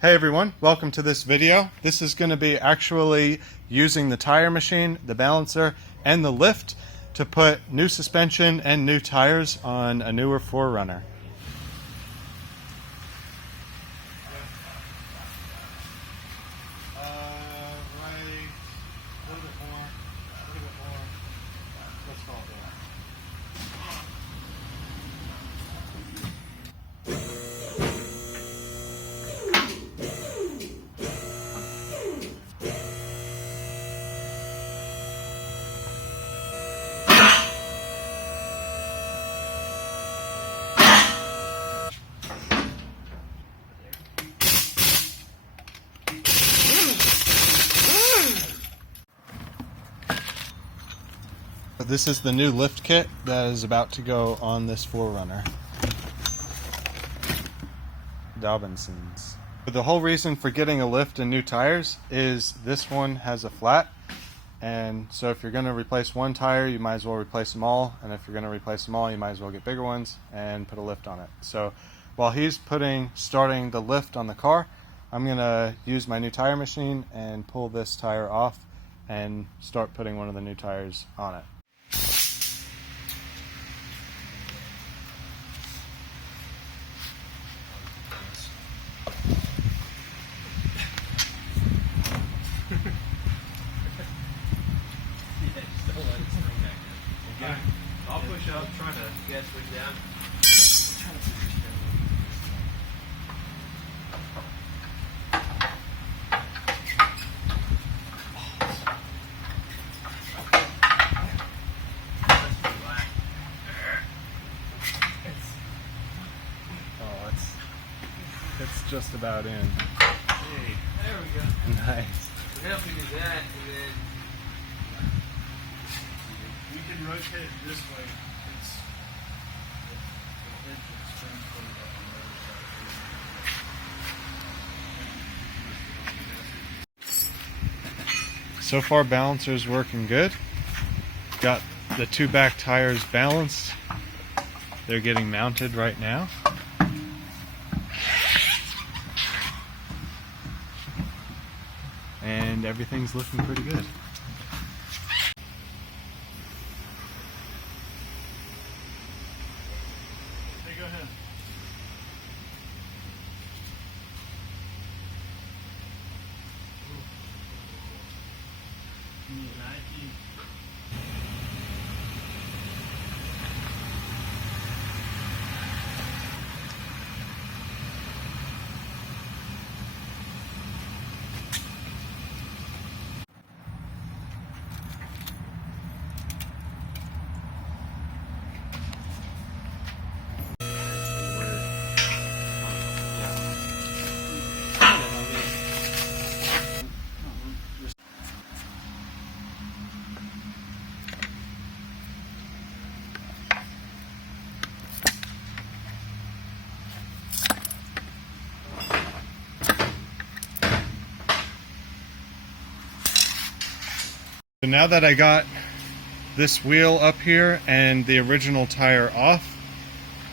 Hey everyone, welcome to this video. This is going to be actually using the tire machine, the balancer, and the lift to put new suspension and new tires on a newer 4Runner. This is the new lift kit that is about to go on this 4Runner. Dobinsons. But the whole reason for getting a lift and new tires is this one has a flat, and so if you're going to replace one tire, you might as well replace them all, and if you're going to replace them all, you might as well get bigger ones and put a lift on it. So while he's starting the lift on the car, I'm going to use my new tire machine and pull this tire off and start putting one of the new tires on it. I'll push up, trying to get it down. Oh, it's just about in. Hey, there we go. Nice. We're helping do that, and then we can rotate it this way. So far, balancer's working good. Got the two back tires balanced. They're getting mounted right now. And everything's looking pretty good. Hey, go ahead. Nike. So now that I got this wheel up here and the original tire off,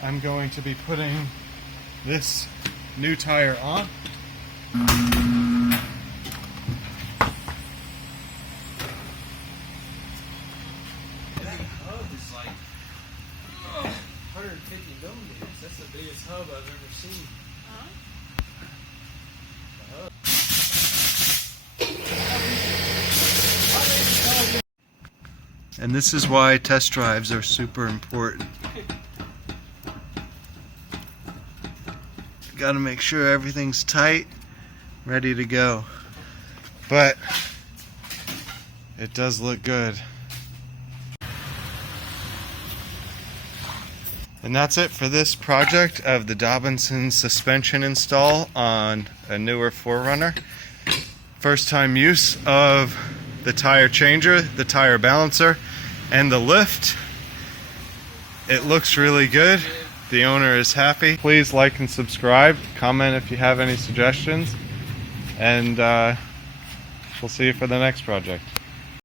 I'm going to be putting this new tire on. that hub is like 150 millimeters. That's the biggest hub I've ever seen. And this is why test drives are super important. Got to make sure everything's tight, ready to go. But it does look good. And that's it for this project of the Dobinsons suspension install on a newer 4Runner. First time use of the tire changer, the tire balancer, and the lift. It looks really good. The owner is happy. Please like and subscribe. Comment if you have any suggestions. And we'll see you for the next project.